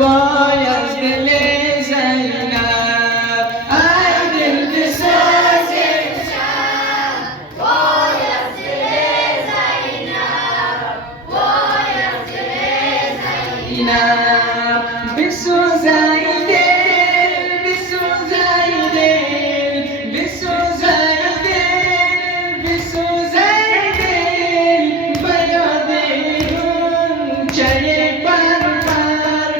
وای از دل زینب ای دل بساز امشب وای از دل زینب وای از دل زینب بسوز ای دل بسوز ای دل بسوز ای دل بسوز ای دل به یاد اون چه بربر